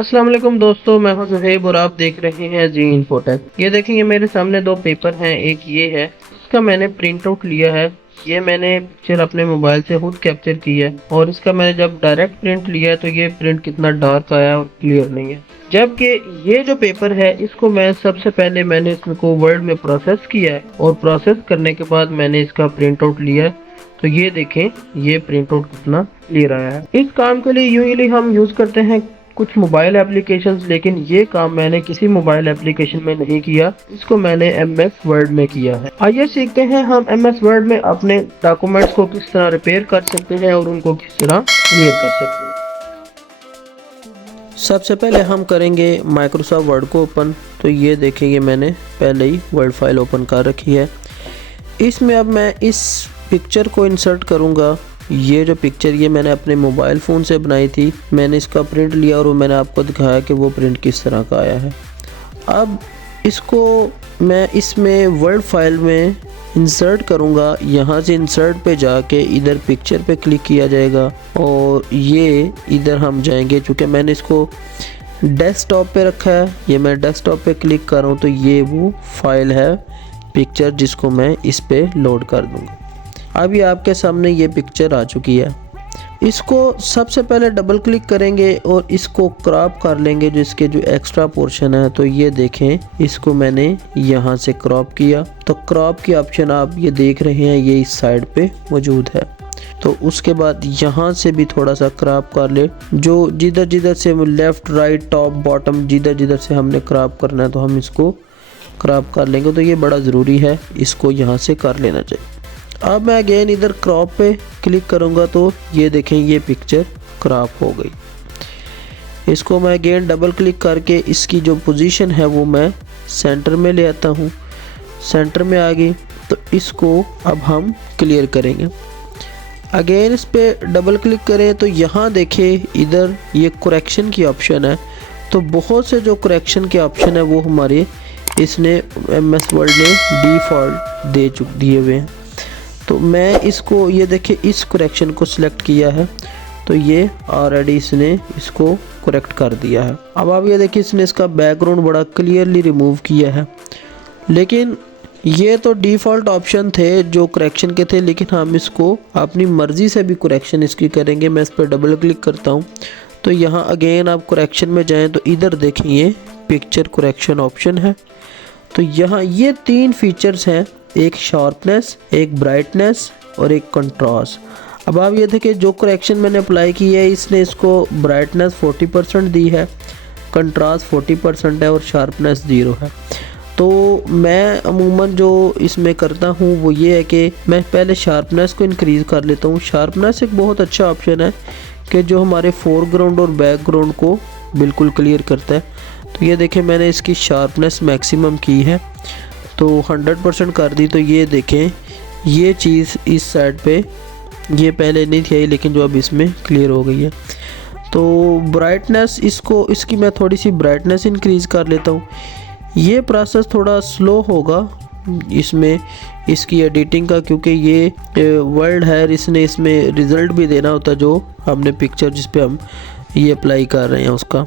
अस्सलाम वालेकुम दोस्तों, मैं हूं ज़ुहैब और आप देख रहे हैं जी इन्फोटेक। ये देखेंगे मेरे सामने दो पेपर हैं। एक ये है, इसका मैंने प्रिंट आउट लिया है। ये मैंने पिक्चर अपने मोबाइल से खुद कैप्चर की है और इसका मैंने जब डायरेक्ट प्रिंट लिया है तो ये प्रिंट कितना डार्क आया और क्लियर नहीं है। जबकि ये जो पेपर है इसको मैं सबसे पहले मैंने इसको वर्ड में प्रोसेस किया है और प्रोसेस करने के बाद मैंने इसका प्रिंट आउट लिया है। तो ये देखें, ये प्रिंट आउट कितना क्लियर आया है। इस काम के लिए यूजुअली हम यूज करते हैं कुछ मोबाइल एप्लीकेशंस, लेकिन ये काम मैंने किसी मोबाइल एप्लीकेशन में नहीं किया, इसको मैंने एमएस वर्ड में किया है। आइए सीखते हैं हम एमएस वर्ड में अपने डॉक्यूमेंट्स को किस तरह रिपेयर कर सकते हैं और उनको किस तरह क्लियर कर सकते हैं। सबसे पहले हम करेंगे माइक्रोसॉफ्ट वर्ड को ओपन। तो ये देखेंगे मैंने पहले ही वर्ड फाइल ओपन कर रखी है। इसमें अब मैं इस पिक्चर को इंसर्ट करूँगा। ये जो पिक्चर ये मैंने अपने मोबाइल फ़ोन से बनाई थी, मैंने इसका प्रिंट लिया और मैंने आपको दिखाया कि वो प्रिंट किस तरह का आया है। अब इसको मैं इसमें वर्ड फाइल में इंसर्ट करूँगा। यहाँ से इंसर्ट पे जाके इधर पिक्चर पे क्लिक किया जाएगा और ये इधर हम जाएंगे। चूँकि मैंने इसको डेस्कटॉप पे रखा है, ये मैं डेस्कटॉप पे क्लिक कर रहा हूँ तो ये वो फाइल है पिक्चर जिसको मैं इस पे लोड कर दूँगा। अभी आपके सामने ये पिक्चर आ चुकी है। इसको सबसे पहले डबल क्लिक करेंगे और इसको क्रॉप कर लेंगे, जो इसके जो एक्स्ट्रा पोर्शन है। तो ये देखें, इसको मैंने यहाँ से क्रॉप किया तो क्रॉप की ऑप्शन आप ये देख रहे हैं, ये इस साइड पे मौजूद है। तो उसके बाद यहाँ से भी थोड़ा सा क्रॉप कर ले, जो जिधर जिधर से लेफ़्ट राइट टॉप बॉटम जिधर जिधर से हमने क्रॉप करना है तो हम इसको क्रॉप कर लेंगे। तो ये बड़ा ज़रूरी है, इसको यहाँ से कर लेना चाहिए। अब मैं अगेन इधर क्रॉप पे क्लिक करूँगा तो ये देखें ये पिक्चर क्रॉप हो गई। इसको मैं अगेन डबल क्लिक करके इसकी जो पोजीशन है वो मैं सेंटर में ले आता हूँ। सेंटर में आ गई तो इसको अब हम क्लियर करेंगे। अगेन इस पर डबल क्लिक करें तो यहाँ देखें इधर ये करेक्शन की ऑप्शन है। तो बहुत से जो करेक्शन के ऑप्शन है वो हमारे इसने एमएस वर्ड ने डिफ़ॉल्ट दिए हुए हैं। तो मैं इसको ये देखिए इस करेक्शन को सिलेक्ट किया है तो ये ऑलरेडी इसने इसको करेक्ट कर दिया है। अब आप ये देखिए इसने इसका बैकग्राउंड बड़ा क्लियरली रिमूव किया है। लेकिन ये तो डिफ़ॉल्ट ऑप्शन थे जो करेक्शन के थे, लेकिन हम इसको अपनी मर्ज़ी से भी करेक्शन इसकी करेंगे। मैं इस पर डबल क्लिक करता हूँ तो यहाँ अगेन आप करेक्शन में जाएँ तो इधर देखें ये पिक्चर करेक्शन ऑप्शन है। तो यहाँ ये तीन फीचर्स हैं, एक शार्पनेस, एक ब्राइटनेस और एक कंट्रास्ट। अब आप ये देखिए जो करेक्शन मैंने अप्लाई की है इसने इसको ब्राइटनेस 40% दी है, कंट्रास्ट 40% है और शार्पनेस 0 है। तो मैं अमूमन जो इसमें करता हूँ वो ये है कि मैं पहले शार्पनेस को इंक्रीज़ कर लेता हूँ। शार्पनेस एक बहुत अच्छा ऑप्शन है कि जो हमारे फोरग्राउंड और बैकग्राउंड को बिल्कुल क्लियर करता है। तो ये देखें मैंने इसकी शार्पनेस मैक्सिमम की है तो 100% कर दी। तो ये देखें ये चीज़ इस साइड पे ये पहले नहीं थी लेकिन जो अब इसमें क्लियर हो गई है। तो ब्राइटनेस इसकी मैं थोड़ी सी ब्राइटनेस इंक्रीज़ कर लेता हूँ। ये प्रोसेस थोड़ा स्लो होगा इसमें इसकी एडिटिंग का, क्योंकि ये वर्ड है, इसने इसमें रिज़ल्ट भी देना होता है जो हमने पिक्चर जिस पे हम ये अप्लाई कर रहे हैं उसका।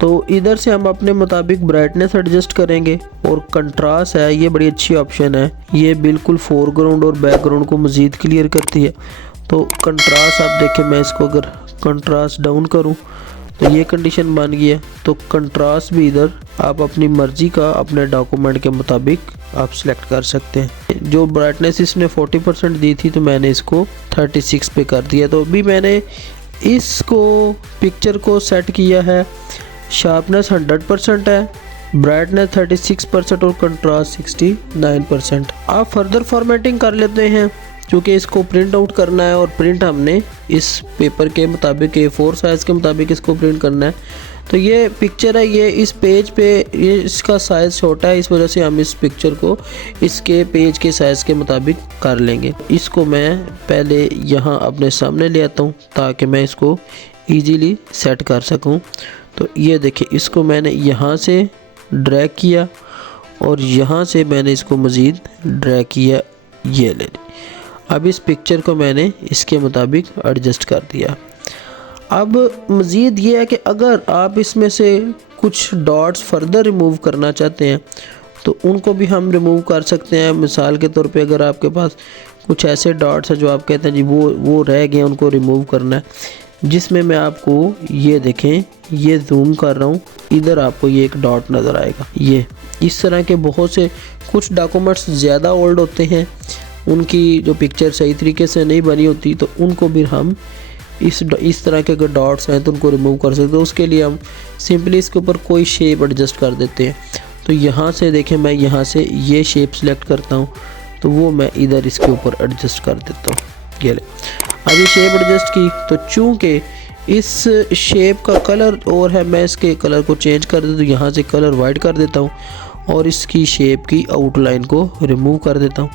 तो इधर से हम अपने मुताबिक ब्राइटनेस एडजस्ट करेंगे। और कंट्रास्ट है, ये बड़ी अच्छी ऑप्शन है, ये बिल्कुल फोरग्राउंड और बैकग्राउंड को मज़ीद क्लियर करती है। तो कंट्रास्ट आप देखें, मैं इसको अगर कंट्रास्ट डाउन करूं तो ये कंडीशन बन गई है। तो कंट्रास्ट भी इधर आप अपनी मर्ज़ी का अपने डॉक्यूमेंट के मुताबिक आप सिलेक्ट कर सकते हैं। जो ब्राइटनेस इसने 40% दी थी तो मैंने इसको 36 पे कर दिया। तो अभी मैंने इसको पिक्चर को सेट किया है, शार्पनेस 100% है, ब्राइटनेस 36% और कंट्रास्ट 69%। आप फर्दर फॉर्मेटिंग कर लेते हैं क्योंकि इसको प्रिंट आउट करना है और प्रिंट हमने इस पेपर के मुताबिक A4 साइज़ के मुताबिक इसको प्रिंट करना है। तो ये पिक्चर है, ये इस पेज पे ये इसका साइज़ छोटा है, इस वजह से हम इस पिक्चर को इसके पेज के साइज़ के मुताबिक कर लेंगे। इसको मैं पहले यहाँ अपने सामने ले आता हूँ ताकि मैं इसको ईजीली सेट कर सकूँ। तो ये देखिए इसको मैंने यहाँ से ड्रैग किया और यहाँ से मैंने इसको मज़ीद ड्रैग किया, ये ले। अब इस पिक्चर को मैंने इसके मुताबिक एडजस्ट कर दिया। अब मज़ीद ये है कि अगर आप इसमें से कुछ डॉट्स फर्दर रिमूव करना चाहते हैं तो उनको भी हम रिमूव कर सकते हैं। मिसाल के तौर पे अगर आपके पास कुछ ऐसे डॉट्स हैं जो आप कहते हैं जी वो रह गए, उनको रिमूव करना है, जिसमें मैं आपको ये देखें, ये जूम कर रहा हूँ, इधर आपको ये एक डॉट नज़र आएगा। ये इस तरह के बहुत से कुछ डॉक्यूमेंट्स ज़्यादा ओल्ड होते हैं, उनकी जो पिक्चर सही तरीके से नहीं बनी होती, तो उनको भी हम इस तरह के अगर डॉट्स हैं तो उनको रिमूव कर सकते हैं। उसके लिए हम सिंपली इसके ऊपर कोई शेप एडजस्ट कर देते हैं। तो यहाँ से देखें, मैं यहाँ से ये शेप सेलेक्ट करता हूँ तो वो मैं इधर इसके ऊपर एडजस्ट कर देता हूँ। ये ले, अभी शेप एडजस्ट की तो चूँकि इस शेप का कलर और है, मैं इसके कलर को चेंज कर देता हूँ। यहाँ से कलर वाइट कर देता हूँ और इसकी शेप की आउटलाइन को रिमूव कर देता हूँ।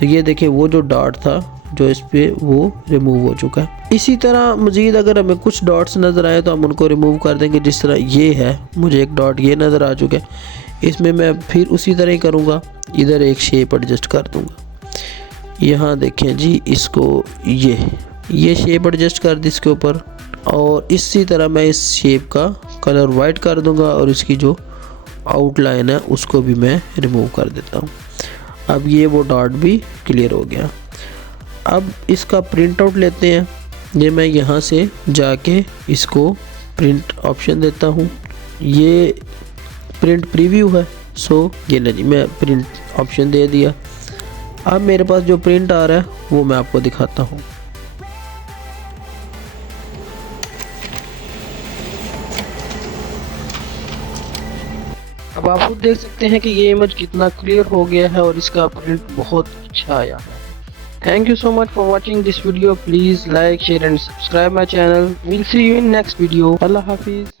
तो ये देखिए वो जो डॉट था जो इस पे वो रिमूव हो चुका है। इसी तरह मज़ीद अगर हमें कुछ डॉट्स नज़र आए तो हम उनको रिमूव कर देंगे। जिस तरह ये है, मुझे एक डॉट ये नज़र आ चुका है, इसमें मैं फिर उसी तरह ही करूँगा, इधर एक शेप एडजस्ट कर दूँगा। यहाँ देखें जी, इसको ये शेप एडजस्ट कर दी इसके ऊपर, और इसी तरह मैं इस शेप का कलर वाइट कर दूँगा और इसकी जो आउटलाइन है उसको भी मैं रिमूव कर देता हूँ। अब ये वो डॉट भी क्लियर हो गया। अब इसका प्रिंट आउट लेते हैं। ये मैं यहाँ से जाके इसको प्रिंट ऑप्शन देता हूँ, ये प्रिंट प्रीव्यू है। सो ये ले जी, मैं प्रिंट ऑप्शन दे दिया। अब मेरे पास जो प्रिंट आ रहा है वो मैं आपको दिखाता हूँ। अब आप खुद देख सकते हैं कि ये इमेज कितना क्लियर हो गया है और इसका प्रिंट बहुत अच्छा आया है। Thank you so much for watching this video. Please like, share and subscribe my channel. We'll see you in next video. Allah Hafiz.